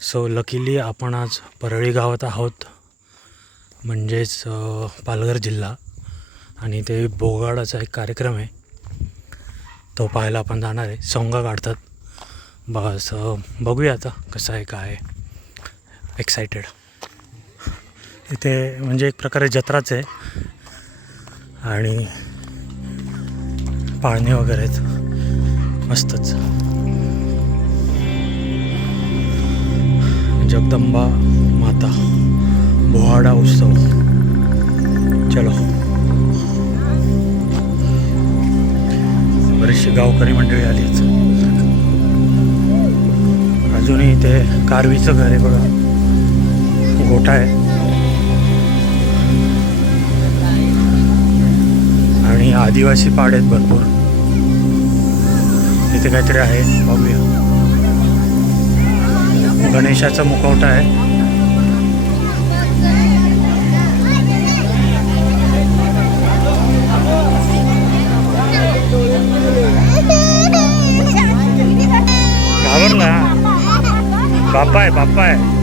So luckily आपण आज परळी गावात आहोत. म्हणजेच पालघर जिल्हा. आणि ते बोगाडाचा एक कार्यक्रम आहे. तो पाहायला आपण जाणार आहे. सोंगा काढतात. बस बघूया आता कसं आहे काय एक्सायटेड इथे म्हणजे एक प्रकारे जत्राच आहे. आणि पाळणे वगैरे आहेत. मस्तच. जगदंबा माता बोहाडा उत्सव. चलो. बरीचशी गावकरी मंडळी आलीच अजूनही ते कारवीचं घर आहे बघा. गोठा आहे. आणि आदिवासी पाड आहेत भरपूर. इथे काहीतरी आहे. बघूया. गणेशाचा मुखवटा आहे. घाबरला. बाप्पा आहे बाप्पा आहे.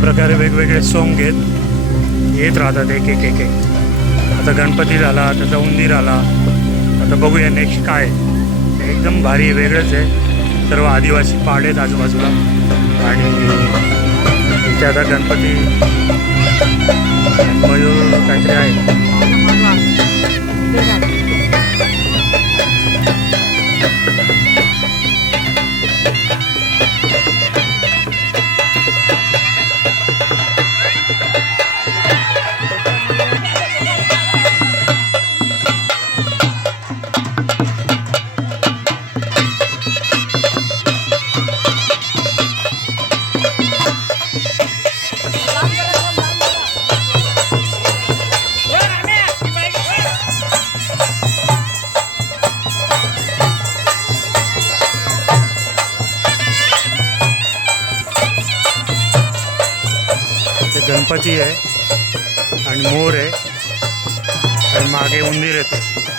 प्रकारे वेगवेगळे सोंग घेत येत राहतात एक एक एक एक. आता गणपती झाला त्याचा उंदीर आला. आता बघूया नेक्स्ट काय एकदम भारी वेगळंच आहे. सर्व आदिवासी पहाड आहेत आजूबाजूला. आणि इथे आता गणपती मयूर काहीतरी आहे. गणपती आहे आणि मोर आहे आणि मागे उंदीर येतो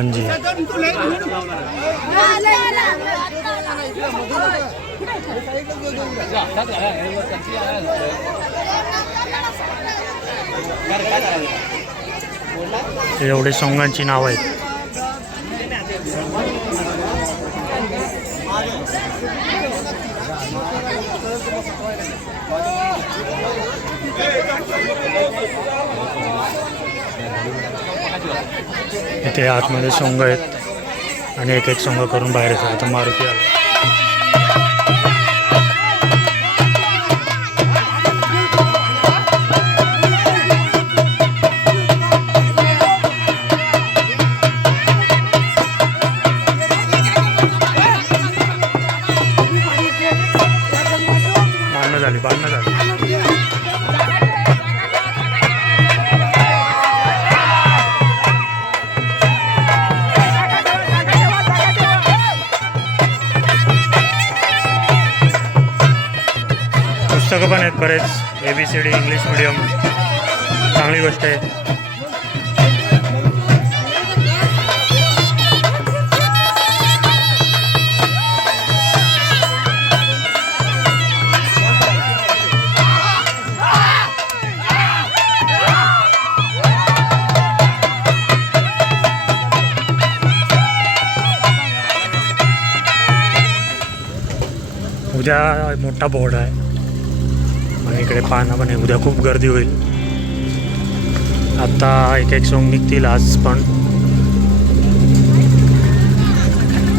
हनुमानजी एवढे सोंगांची नाव आहेत. इथे आतमध्ये सोंग आहेत आणि एक एक सोंग करून बाहेर येतात. आता मारुती आला. पुस्तकं पण आहेत बरेच. A B C D English medium चांगली गोष्ट आहे. उद्या मोठा बोर्ड आहे. आणि इकडे पाहणं पण आहे. उद्या खूप गर्दी होईल. आत्ता एक एक सोंग निघतील आज पण.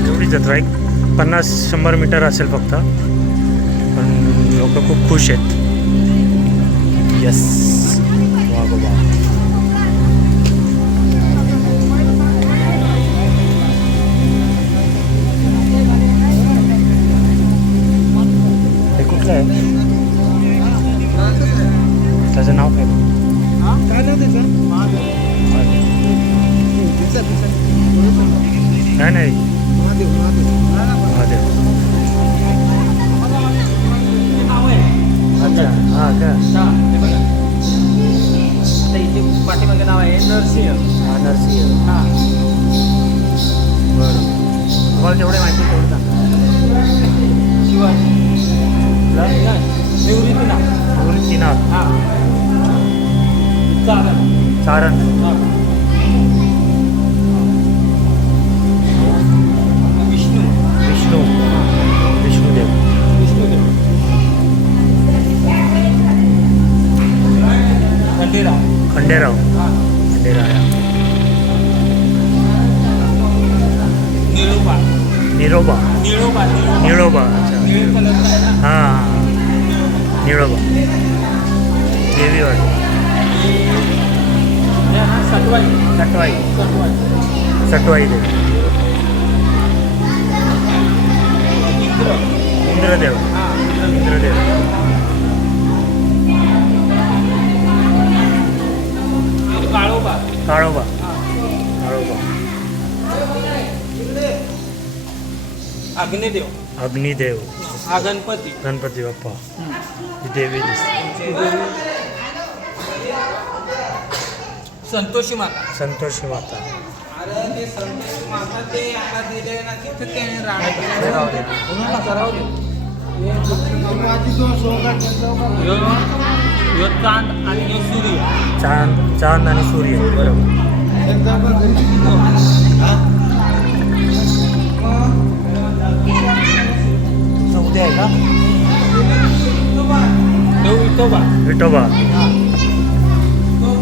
एवढी जत्रा एक पन्नास शंभर मीटर असेल फक्त. पण लोक खूप खुश आहेत. यस त्याचं नाव काय? काय नाव त्याचं? नाही नाही. महादेव अच्छा हां का? पाठीमागे नाव आहे नरसिंह. हा नरसिंह. हा. बरं. तुम्हाला जेवढे माहिती तेवढं सांगा. निवृत्ती नाव. निवृत्तीनाथ हा. चालेल चारण हा. विष्णू विष्णू विष्णुदेव विष्णुदेव खंडेराव खंडेराव हा खंडेराया निळोबा निरोबा निळोबा निळोबा अच्छा निळ कलरचा आहे ना हां निळोबा देवी वाट हे हा सटवाई सटवाई सटवाई सटवाई देवी इंद्र इंद्रदेव हा इंद्रदेव काळोबा काळोबा हा संतोषी माता. संतोषी माता. अरे ते संतोषी माता ते आता दिले ना तिथे ते हे ह्यो चांद आणि सूर्य. चांद चांद आणि सूर्य बरोबर. उद्या आहे का? विठोबा विठोबा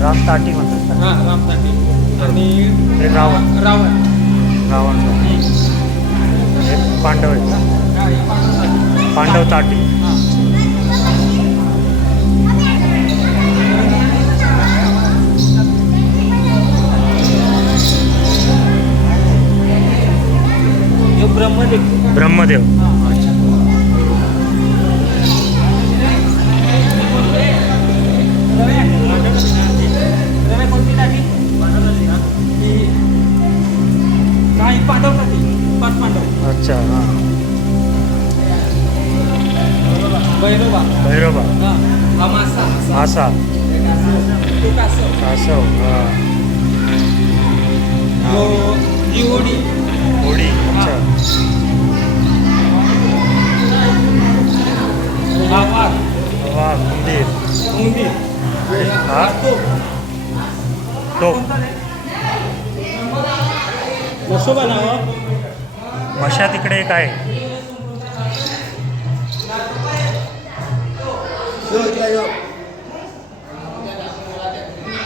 राम ताटी म्हणतात का? हा आणि हे रावण रावण रावण हे पांडव आहेत हा, हे पांडवसाठी. पांडव ताटी हा. हे ब्रह्मदेव ब्रह्मदेव यो ही होडी होडी अच्छा हा वाघ वा मंदिर उंदीर हा तो तो नसोबा नाव मशा तिकडे काय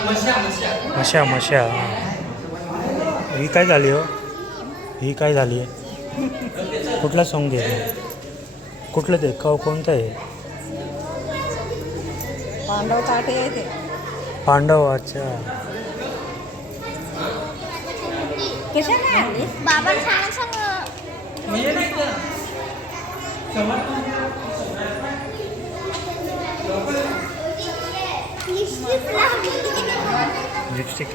मशा मशा मशा मशा ही काय झाली हो? ही काय झाली? आहे कुठला सॉंग घे कुठलं ते? का कोणतं आहे? पांडव ताटे येते पांडव अच्छा. लिपस्टिक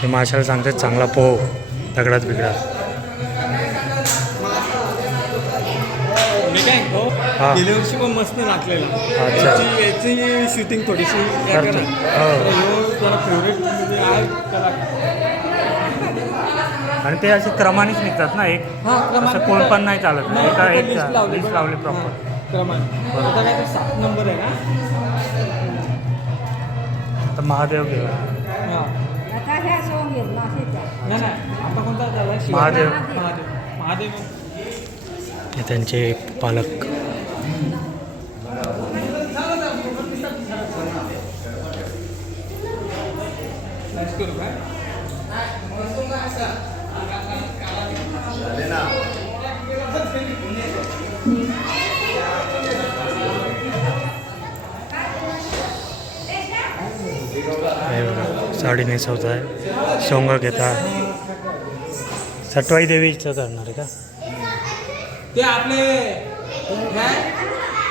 हे माशाला सांगतात चांगला पोह दगडात बिगडात काय हो. गेल्या वर्षी पण मस्त नाचलेला अच्छा. याची याची शूटिंग थोडीशी हे करतो. हो. तर ह्यो जरा फेवरेट म्हणजे आहे कलाकार. आणि ते असे क्रमानेच निघतात ना एक हा, असं कोण पण नाही चालत नाही, एका आता एक list लावली लिस्ट. लावली प्रॉपर हा, आता काय तर सात नंबर आहे ना तर महादेव हा. नाही नाही. आता कोणता झाला महादेव. हे त्यांचे पालक. साडी नेसवत आहे. सोंग घेता. सटवाई देवीचं करणार आहे का? ते आपले काय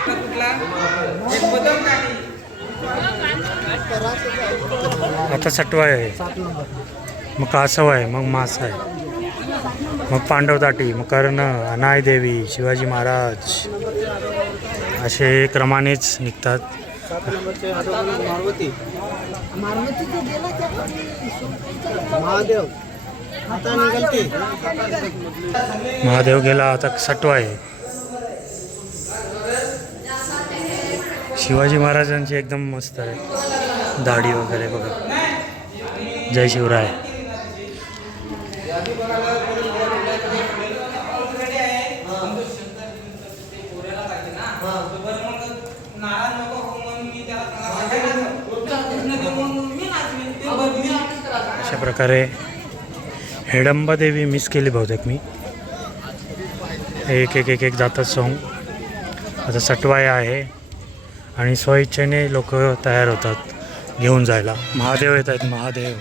कुठला? एक बदम टाकी आता सटवाई आहे. मग कासव आहे मग मासा आहे. मग पांडव ताटी मग कर्ण अनाय देवी शिवाजी महाराज. असे क्रमानेच निघतात. मारुती महादेव. महादेव गेला आता सटवा आहे. शिवाजी महाराजांची एकदम मस्त आहे. दाढी वगैरे बघा. जय शिवराय. अशा प्रकारे हेडंबा देवी मिस केली बहुतेक मी. एक एक एक एक जातात सॉन्ग आता सटवाय आहे. आणि स्वइच्छेने लोक तयार होतात घेऊन जायला. महादेव येत आहेत महादेव.